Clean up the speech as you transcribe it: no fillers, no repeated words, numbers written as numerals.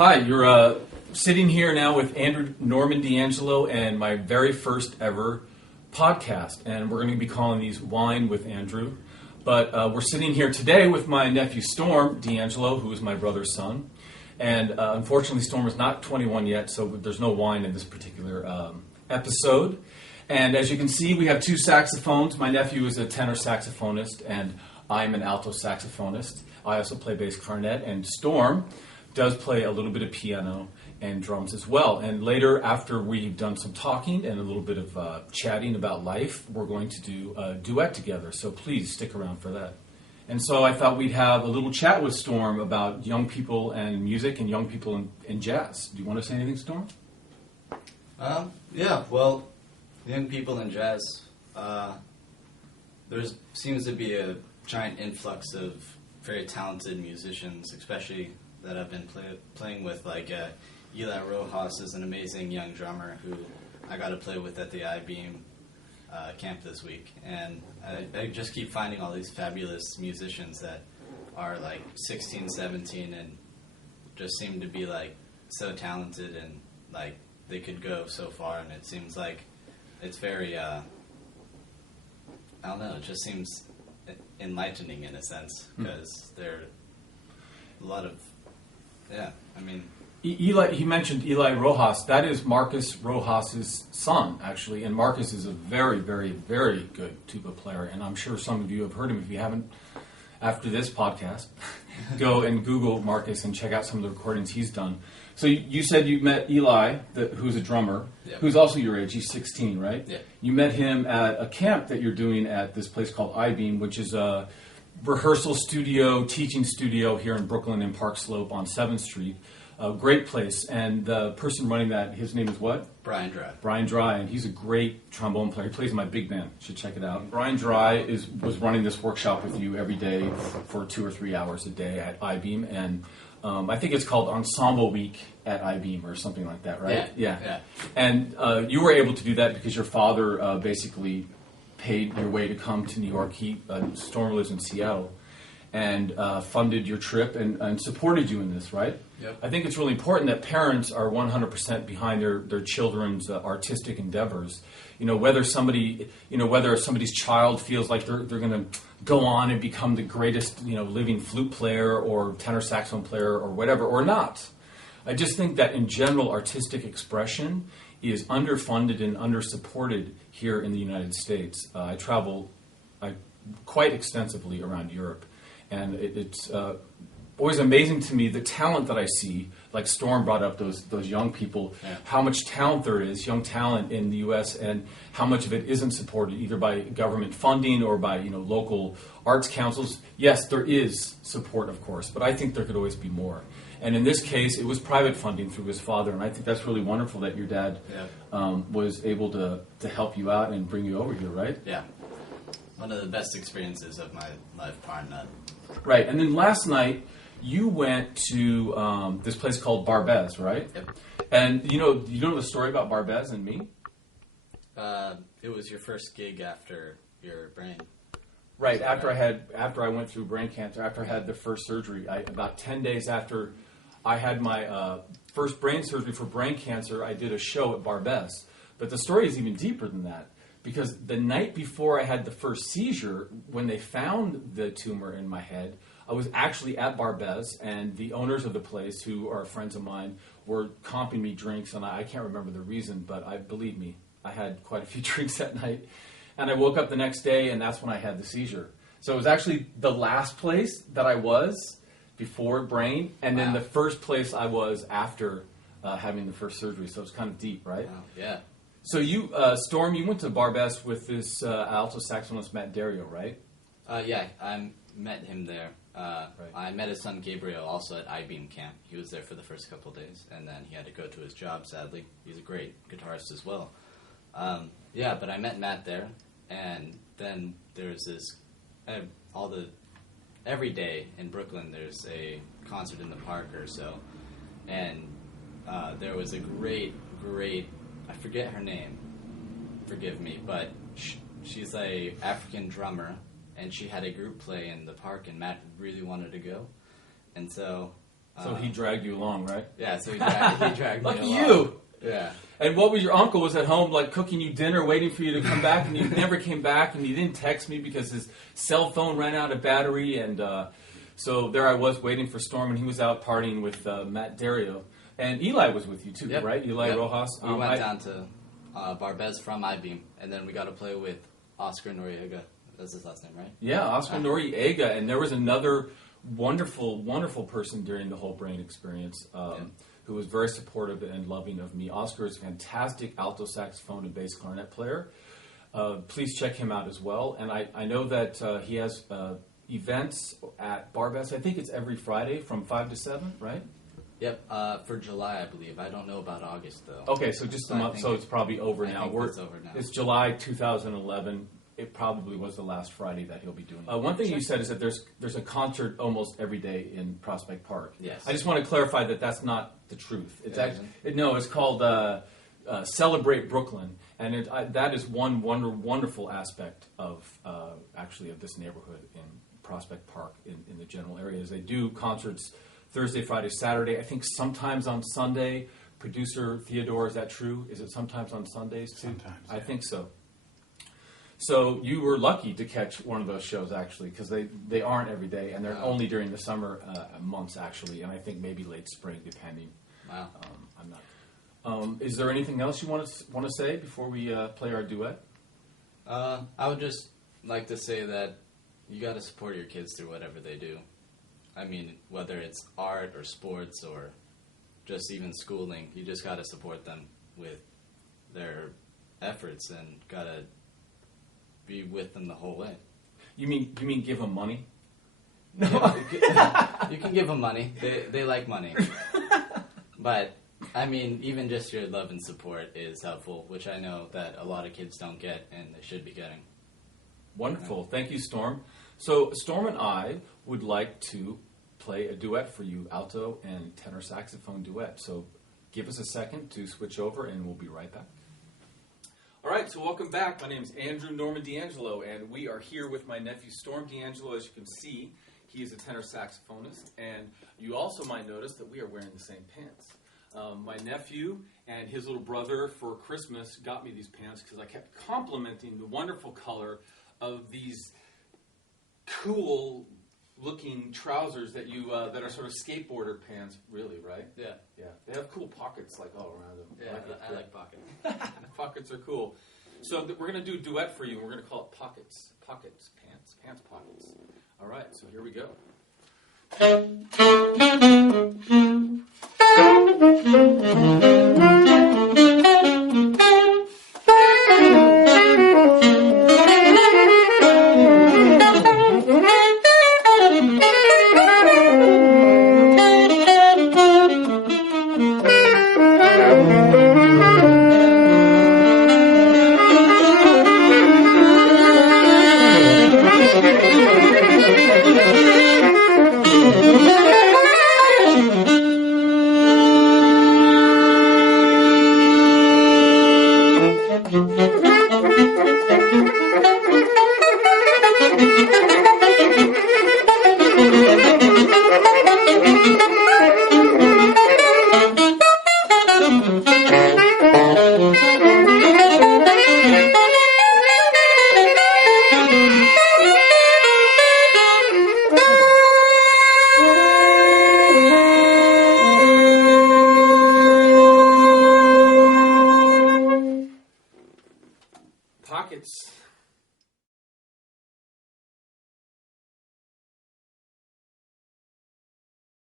Hi, you're sitting here now with Andrew Norman D'Angelo and my very first ever podcast. And we're going to be calling these Wine with Andrew. But we're sitting here today with my nephew Storm D'Angelo, who is my brother's son. And unfortunately, Storm is not 21 yet, so there's no wine in this particular episode. And as you can see, we have two saxophones. My nephew is a tenor saxophonist, and I'm an alto saxophonist. I also play bass clarinet, and Storm does play a little bit of piano and drums as well. And later, after we've done some talking and a little bit of chatting about life, we're going to do a duet together. So please stick around for that. And so I thought we'd have a little chat with Storm about young people and music and young people in jazz. Do you want to say anything, Storm? Yeah, well, young people in jazz, there seems to be a giant influx of very talented musicians, especially that I've been playing with, like Eli Rojas is an amazing young drummer who I got to play with at the I-Beam camp this week. And I just keep finding all these fabulous musicians that are like 16, 17 and just seem to be like so talented and like they could go so far. And it seems like it's very, I don't know, it just seems enlightening in a sense because there are a lot of, yeah, I mean... Eli, he mentioned Eli Rojas. That is Marcus Rojas's son, actually. And Marcus is a very, very, very good tuba player. And I'm sure some of you have heard him. If you haven't, after this podcast, go and Google Marcus and check out some of the recordings he's done. So you said you met Eli, who's a drummer, who's also your age. He's 16, right? Yeah. You met him at a camp that you're doing at this place called I-Beam, which is a rehearsal studio, teaching studio here in Brooklyn in Park Slope on 7th Street. A great place. And the person running that, his name is what? Brian Dry. Brian Dry, and he's a great trombone player. He plays in my big band. You should check it out. Brian Dry was running this workshop with you every day for 2 or 3 hours a day at I-Beam. And I think it's called Ensemble Week at I-Beam or something like that, right? Yeah. And you were able to do that because your father basically paid your way to come to New York. Storm lives in Seattle, and funded your trip and supported you in this, right? Yep. I think it's really important that parents are 100% behind their children's artistic endeavors. Whether somebody's child feels like they're going to go on and become the greatest, living flute player or tenor saxophone player or whatever, or not. I just think that in general, artistic expression is underfunded and undersupported here in the United States. I travel quite extensively around Europe, and it's always amazing to me the talent that I see. Like Storm brought up those young people, how much talent there is, young talent in the U.S., and how much of it isn't supported either by government funding or by local arts councils. Yes, there is support, of course, but I think there could always be more. And in this case, it was private funding through his father, and I think that's really wonderful that your dad was able to help you out and bring you over here, right? Yeah. One of the best experiences of my life, bar none. Right, and then last night, you went to this place called Barbès, right? Yep. And you know the story about Barbès and me? It was your first gig after your brain. Right, after I went through brain cancer, after I had the first surgery, about 10 days after I had my first brain surgery for brain cancer, I did a show at Barbès. But the story is even deeper than that, because the night before I had the first seizure, when they found the tumor in my head, I was actually at Barbès, and the owners of the place, who are friends of mine, were comping me drinks, and I can't remember the reason, but believe me, I had quite a few drinks that night. And I woke up the next day, and that's when I had the seizure. So it was actually the last place that I was before brain, and then the first place I was after having the first surgery. So it's kind of deep, right? Wow. Yeah. So you, Storm, you went to Barbès with this alto saxophonist Matt Dario, right? Yeah, I met him there. Right. I met his son Gabriel also at I-Beam camp. He was there for the first couple of days, and then he had to go to his job, sadly. He's a great guitarist as well. Yeah, but I met Matt there, and then there's this, every day in Brooklyn there's a concert in the park or so, and there was a great, I forget her name, forgive me, but she's a African drummer, and she had a group play in the park, and Matt really wanted to go. And so So he dragged you along, right? Yeah, so he dragged me Lucky along. you. Yeah. And what was your uncle was at home, like cooking you dinner, waiting for you to come back, and you never came back, and he didn't text me because his cell phone ran out of battery, and so there I was waiting for Storm, and he was out partying with Matt Dario, and Eli was with you too, Yep. right? Eli Yep. Rojas. We went down to Barbez from I-Beam, and then we got to play with Oscar Noriega. That's his last name, right? Yeah, Oscar Noriega, and there was another wonderful, wonderful person during the whole Brain experience. Who was very supportive and loving of me. Oscar is a fantastic alto saxophone and bass clarinet player. Please check him out as well. And I know that he has events at Barbez. I think it's every Friday from 5 to 7, right? Yep, for July, I believe. I don't know about August, though. Okay, so just a month, so it's probably over now. It's over now. It's July 2011. It probably was the last Friday that he'll be doing it. One thing you said is that there's a concert almost every day in Prospect Park. Yes. I just want to clarify that that's not the truth. It's Yeah, actually it's called Celebrate Brooklyn, and that is one wonderful aspect of actually of this neighborhood in Prospect Park in the general areas. They do concerts Thursday, Friday, Saturday. I think sometimes on Sunday. Producer Theodore, is that true? Is it sometimes on Sundays too? Sometimes, I yeah. think so. So you were lucky to catch one of those shows, actually, because they aren't every day, and they're only during the summer months, actually, and I think maybe late spring, depending. Wow. I'm not. Is there anything else you want to say before we play our duet? I would just like to say that you got to support your kids through whatever they do. I mean, whether it's art or sports or just even schooling, you just got to support them with their efforts and got to be with them the whole way. You mean give them money? You can give them money. They like money. But, I mean, even just your love and support is helpful, which I know that a lot of kids don't get and they should be getting. Wonderful. Thank you, Storm. So Storm and I would like to play a duet for you, alto and tenor saxophone duet. So give us a second to switch over, and we'll be right back. All right, so welcome back. My name is Andrew Norman D'Angelo, and we are here with my nephew, Storm D'Angelo. As you can see, he is a tenor saxophonist, and you also might notice that we are wearing the same pants. My nephew and his little brother for Christmas got me these pants because I kept complimenting the wonderful color of these cool-looking trousers that that are sort of skateboarder pants, really, right? Yeah. Yeah, they have cool pockets like all around them. Yeah, I like pockets. Pockets are cool. So we're going to do a duet for you, and we're going to call it Pockets. Pockets, pants pockets. All right, so here we go. Pockets.